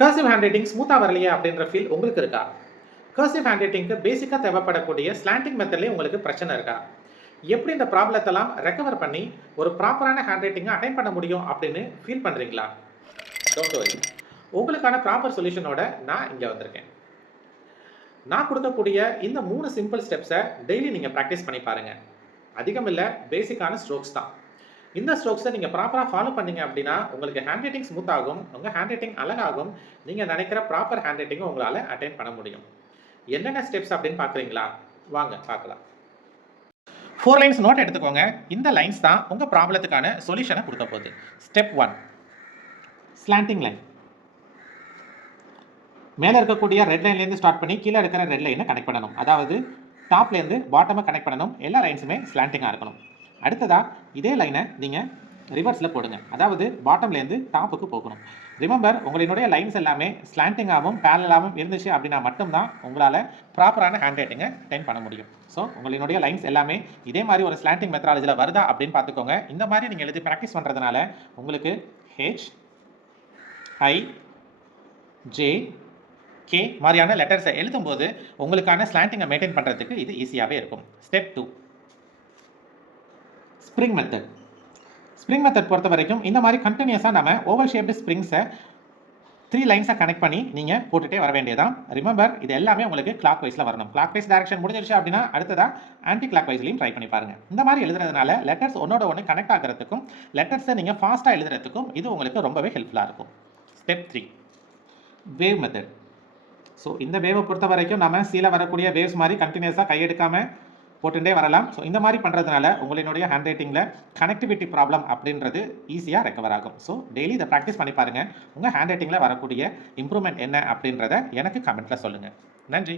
Cursive hand writing ஸ்மூத்தா வரலையே அப்படின்ற ஃபீல் உங்களுக்கு இருக்கா? கர்சிவ் ஹேண்ட் ரைட்டிங்க்கு பேசிக்கா தேவைப்படக்கூடிய ஸ்லாண்டிங் மெத்தட்லயே உங்களுக்கு பிரச்சனை இருக்கா? எப்படி இந்த ப்ராப்ளத்தெல்லாம் ரெக்கவர் பண்ணி ஒரு ப்ராப்பரான ஹேண்ட் ரைட்டிங்கை அட்டைன் பண்ண முடியும் அப்படின்னு ஃபீல் பண்றீங்களா? Don't worry. உங்களுக்கான ப்ராப்பர் சொல்யூஷனோட நான் இங்க வந்திருக்கேன். நான் கொடுக்கக்கூடிய இந்த 3 சிம்பிள் ஸ்டெப்ஸை டெய்லி நீங்க பிராக்டிஸ் பண்ணி பாருங்க. அதிகம் இல்ல, பேசிக்கான ஸ்ட்ரோக்ஸ் தான். இந்த ஸ்ட்ரோக்ஸை நீங்க ப்ராப்பரா ஃபாலோ பண்ணீங்க அப்படின்னா, உங்களுக்கு ஹேண்ட் ரைட்டிங் ஸ்மூத் ஆகும், உங்க ஹேண்ட் ரைட்டிங் அழகாகும், நீங்க நினைக்கிற ப்ராப்பர் ஹேண்ட் ரைட்டிங்கை உங்களால அட்டைன் பண்ண முடியும். என்னென்ன ஸ்டெப்ஸ் அப்படின்னு பார்க்குறீங்களா? வாங்க பார்க்கலாம். 4 லைன்ஸ் நோட் எடுத்துக்கோங்க. இந்த லைன்ஸ் தான் உங்க ப்ராப்ளத்துக்கான சொல்யூஷனை கொடுக்க போகுது. Step 1 slanting line. மேலே இருக்கக்கூடிய ரெட் லைன்லேருந்து ஸ்டார்ட் பண்ணி கீழே இருக்கிற ரெட் லைனை கனெக்ட் பண்ணணும். அதாவது டாப்லேருந்து பாட்டமாக கனெக்ட் பண்ணணும். எல்லா லைன்ஸுமே ஸ்லாண்டிங்காக இருக்கணும். அடுத்ததாக இதே லைனை நீங்கள் ரிவர்ஸில் போடுங்க. அதாவது பாட்டம்லேருந்து டாப்புக்கு போகணும். ரிமெம்பர், உங்களுடைய லைன்ஸ் எல்லாமே ஸ்லாண்டிங்காகவும் பேரலாகவும் இருந்துச்சு அப்படின்னா மட்டும்தான் உங்களால் ப்ராப்பரான ஹேண்ட் ரைட்டிங்கை அட்டைன் பண்ண முடியும். ஸோ உங்களுடைய லைன்ஸ் எல்லாமே இதே மாதிரி ஒரு ஸ்லாண்டிங் மெத்தடாலஜியில் வருதா அப்படின்னு பார்த்துக்கோங்க. இந்த மாதிரி நீங்கள் எழுதி ப்ராக்டிஸ் பண்ணுறதுனால உங்களுக்கு ஹெச், ஐ, ஜே, கே மாதிரியான லெட்டர்ஸை எழுதும்போது உங்களுக்கான ஸ்லாண்டிங்கை மெயின்டைன் பண்ணுறதுக்கு இது ஈஸியாகவே இருக்கும். Step 2 spring method. Spring method பொறுத்த வரைக்கும் இந்த மாதிரி கண்டினியூஸாக நம்ம ஓவல் ஷேப்டு ஸ்ப்ரிங்ஸை 3 லைன்ஸாக கனெக்ட் பண்ணி நீங்கள் போட்டுகிட்டே வர வேண்டியதான். ரிமெம்பர், இது எல்லாமே உங்களுக்கு கிளாக் வைஸில் வரணும். கிளாக் வைஸ் டைரக்ஷன் முடிஞ்சிருச்சு அப்படின்னா அடுத்ததாக ஆன்டி கிளாக் வைஸ்லையும் ட்ரை பண்ணி பாருங்கள். இந்த மாதிரி எழுதுறதுனால லெட்டர்ஸ் ஒன்னோட ஒன்று கனெக்ட் ஆகிறதுக்கும் லெட்டர்ஸை நீங்கள் ஃபாஸ்ட்டாக எழுதுறதுக்கும் இது உங்களுக்கு ரொம்பவே ஹெல்ப்ஃபுல்லாக இருக்கும். Step 3 wave method. ஸோ இந்த வேவை பொறுத்த வரைக்கும் நம்ம சீல வரக்கூடிய வேவ்ஸ் மாதிரி கண்டினியூஸாக கையெடுக்காமல் போட்டுட்டே வரலாம். ஸோ இந்த மாதிரி பண்ணுறதுனால உங்களுடைய ஹேண்ட் ரைட்டிங்கில் கனெக்டிவிட்டி ப்ராப்ளம் அப்படின்றது ஈஸியாக ரெக்கவர் ஆகும். ஸோ டெய்லி இதை ப்ராக்டிஸ் பண்ணி பாருங்கள். உங்கள் ஹேண்ட் ரைட்டிங்கில் வரக்கூடிய இம்ப்ரூவ்மெண்ட் என்ன அப்படின்றத எனக்கு கமெண்ட்டில் சொல்லுங்கள். நன்றி.